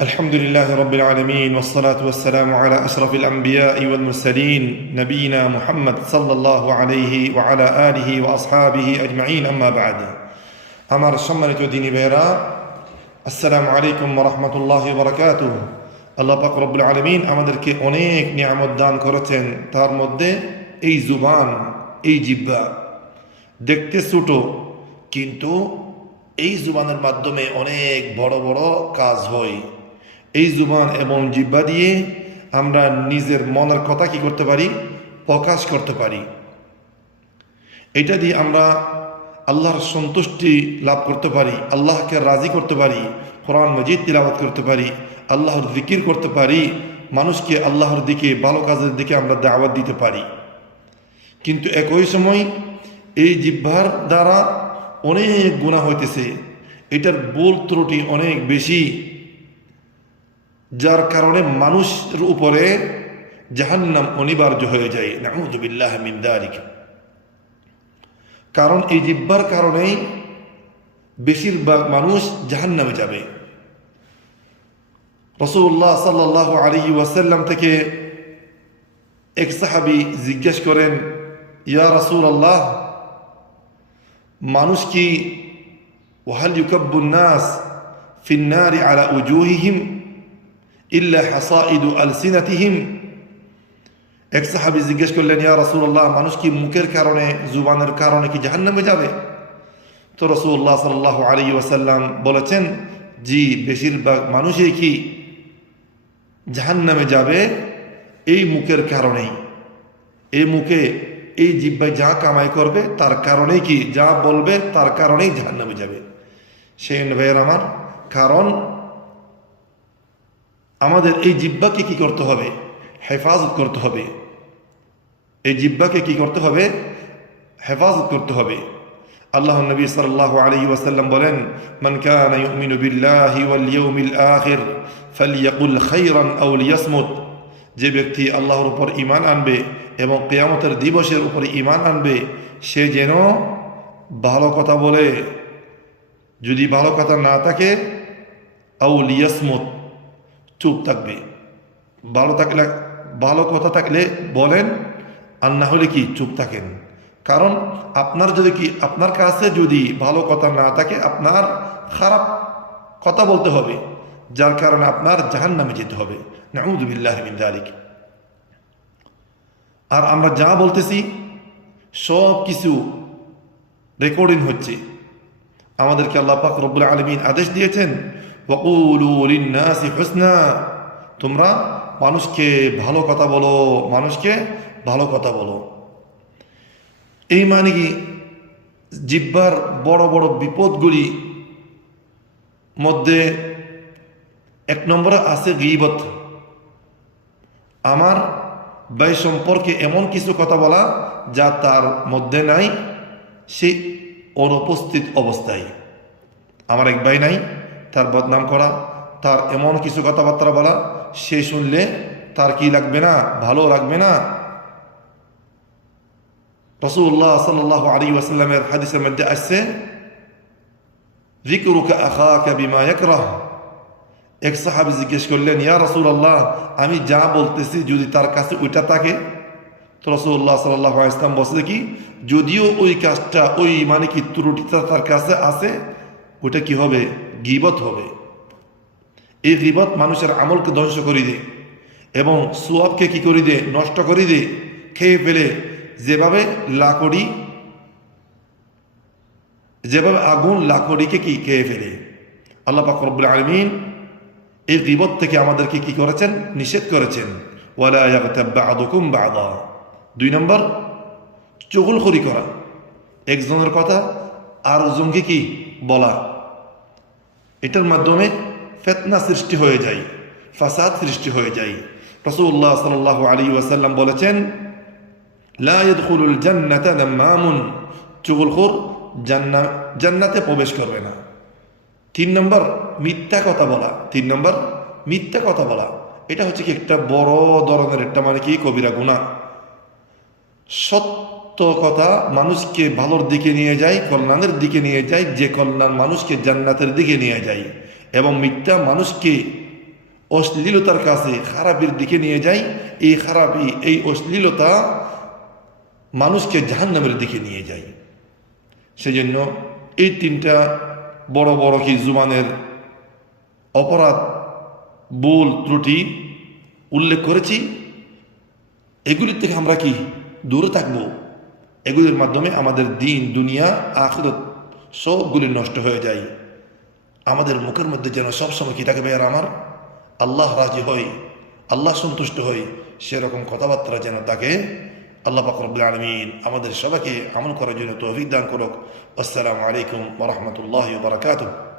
الحمد لله رب العالمين والصلاة والسلام على أشرف الأنبياء والمرسلين نبينا محمد صلى الله عليه وعلى آله وأصحابه أجمعين أما بعد আমার সম্মানিত দ্বীনি ভাইয়েরা আসসালামু আলাইকুম ওয়া রাহমাতুল্লাহি ওয়া বারাকাতুহু। আল্লাহ পাক রব্বুল আলামিন আমাদেরকে অনেক নিয়ামত দান করেছেন, তার মধ্যে এই জুবান, এই জিহ্বা দেখতে ছোট, কিন্তু এই জুবানের মাধ্যমে অনেক বড় বড় কাজ হয়। এই জুবান এবং জিহ্বা দিয়ে আমরা নিজের মনের কথা কি করতে পারি? প্রকাশ করতে পারি। এটা দিয়ে আমরা আল্লাহর সন্তুষ্টি লাভ করতে পারি, আল্লাহকে রাজি করতে পারি, কোরআন মাজিদ তিলাওয়াত করতে পারি, আল্লাহর জিকির করতে পারি, মানুষকে আল্লাহর দিকে, ভালো কাজের দিকে আমরা দাওয়াত দিতে পারি। কিন্তু একই সময় এই জিহ্বার দ্বারা অনেক গুনাহ হইতেছে, এটার ভুল ত্রুটি অনেক বেশি, যার কারণে মানুষের উপরে জাহান্নাম অনিবার্য হয়ে যায়। নাউযু বিল্লাহি মিন যালিক। কারণ এই জিহ্বার কারণেই বেশিরভাগ মানুষ জাহান্নামে যাবে। রাসূলুল্লাহ সাল্লাল্লাহু আলাইহি ওয়াসাল্লাম থেকে এক সাহাবী জিজ্ঞেস করেন, ইয়া রাসূলুল্লাহ, মানুষ কি ওয়াহাল ইউকাব্বুন নাস ফিন নারি আলা উজুহিহিম ইল্লা হাসাইদু আলসিনাতিহিম। এক সাহাবী জিজ্ঞেস করলেন, ইয়া রাসূলুল্লাহ, মানুষ কি মুখের কারণে, জুবানের কারণে কি জাহান্নামে যাবে? তো রাসূলুল্লাহ সাল্লাল্লাহু আলাইহি ওয়াসাল্লাম বলেছেন, জি, বেশিরভাগ মানুষই কি জাহান্নামে যাবে এই মুখের কারণেই। এই মুখে, এই জিহ্বায় যা কামাই করবে তার কারণেই কি, যা বলবে তার কারণেই জাহান্নামে যাবে। সেই ভাইয়ের আমার, কারণ আমাদের এই জিহ্বাকে কি করতে হবে? হেফাজত করতে হবে। এই জিহ্বাকে কি করতে হবে? হেফাজত করতে হবে। আল্লাহর নবী সাল্লাল্লাহু আলাইহি ওয়াসাল্লাম বলেন, মান কানা ইউমিনু বিল্লাহি ওয়াল ইয়াউমিল আখির ফালইয়াকুল খায়রান আও লিয়াসমুত। যে ব্যক্তি আল্লাহর উপর ঈমান আনবে এবং কিয়ামতের দিবসের উপর ঈমান আনবে, সে যেন ভালো কথা বলে, যদি ভালো কথা না থাকে, আও লিয়াসমুত, চুপ থাকবে। ভালো কথা থাকলে বলেন, আর না হলে কি চুপ থাকেন। কারণ আপনার কাছে যদি ভালো কথা না থাকে, আপনার খারাপ কথা বলতে হবে, যার কারণে আপনার জাহান্নামে যেতে হবে। নাউযু বিল্লাহি মিন যালিক। আর আমরা যা বলতেছি সব কিছু রেকর্ডিং হচ্ছে। আমাদেরকে আল্লাহ পাক রব্বুল আলামিন আদেশ দিয়েছেন, ওয়াকুলু লিন-নাসি হুসনা, তোমরা মানুষকে ভালো কথা বলো, মানুষকে ভালো কথা বলো। এই মানে কি, জিহ্বার বড় বড় বিপদগুলি মধ্যে এক নম্বরে আছে গীবত। আমার ভাই সম্পর্কে এমন কিছু কথা বলা যা তার মধ্যে নাই, সেই অনুপস্থিত অবস্থায়। আমার এক ভাই নাই, তার বদনাম করা, তার এমন কিছু কথাবার্তা বলা, সে শুনলে তার কি লাগবে না? ভালো লাগবে না। রাসূলুল্লাহ সাল্লাল্লাহু আলাইহি ওয়াসাল্লামের হাদিসের মধ্যে আসছে, যিকরুকা আখাকা বিমা ইয়াকরাহ। এক সাহাবী জিজ্ঞেস করলেন, ইয়া রাসূলুল্লাহ, আমি যা বলতেছি যদি তার কাছে ওইটা থাকে? তো রাসূলুল্লাহ সাল্লাল্লাহু আলাইহি ওয়াসাল্লাম বলছে কি, যদিও ওই কাজটা, ওই মানে কি ত্রুটিটা তার কাছে আছে, ওইটা কি হবে? গীবত হবে। এই গীবত মানুষের আমলকে ধ্বংস করে দেয় এবং সওয়াবকে কি করে দেয়? নষ্ট করে দেয়, খেয়ে ফেলে। যেভাবে আগুন লাকড়িকে কি খেয়ে ফেলে। আল্লাহ পাক রব্বুল আলামিন এই গীবত থেকে আমাদেরকে কি করেছেন? নিষেধ করেছেন। ওয়ালা ইয়াগতাব বা'দুকুম বা'দা। 2 নম্বর, চুগলখড়ি করা, একজনের কথা আর জনকে কি বলা। এটার মাধ্যমে ফিতনা সৃষ্টি হয়ে যায়, ফাসাদ সৃষ্টি হয়ে যায়। রাসূলুল্লাহ সাল্লাল্লাহু আলাইহি ওয়াসাল্লাম বলেছেন, লা ইয়াদখুলুল জান্নাতা নামামুন, চুগলখোর জান্নাতে প্রবেশ করবে না। 3 নম্বর, মিথ্যা কথা বলা। 3 নম্বর, মিথ্যা কথা বলা। এটা হচ্ছে কি একটা বড় ধরনের একটা মানে কি কবিরা গুনাহ। সত্য কথা মানুষকে ভালোর দিকে নিয়ে যায়, কল্যাণের দিকে নিয়ে যায়, যে কল্যাণ মানুষকে জান্নাতের দিকে নিয়ে যায়। এবং মিথ্যা মানুষকে অশ্লীলতার কাছে, খারাপের দিকে নিয়ে যায়। এই খারাপই, এই অশ্লীলতা মানুষকে জাহান্নামের দিকে নিয়ে যায়। সেজন্য এই তিনটা বড় বড় কি জুবানের অপরাধ, ভুল ত্রুটি উল্লেখ করেছি, এগুলির থেকে আমরা কি দূরে থাকব। এগুলির মাধ্যমে আমাদের দিন, দুনিয়া, আখিরাত সবগুলি নষ্ট হয়ে যায়। আমাদের মুখের মধ্যে যেন সবসময় কি থাকে ভাইয়ার আমার, আল্লাহ রাজি হয়, আল্লাহ সন্তুষ্ট হয়, সেরকম কথাবার্তা যেন থাকে। আল্লাহ পাক রব্বুল আলামিন আমাদের সবাইকে আমল করার জন্য তৌফিক দান করুক। আসসালামু আলাইকুম ওয়া রাহমাতুল্লাহি ওয়া বারাকাতুহু।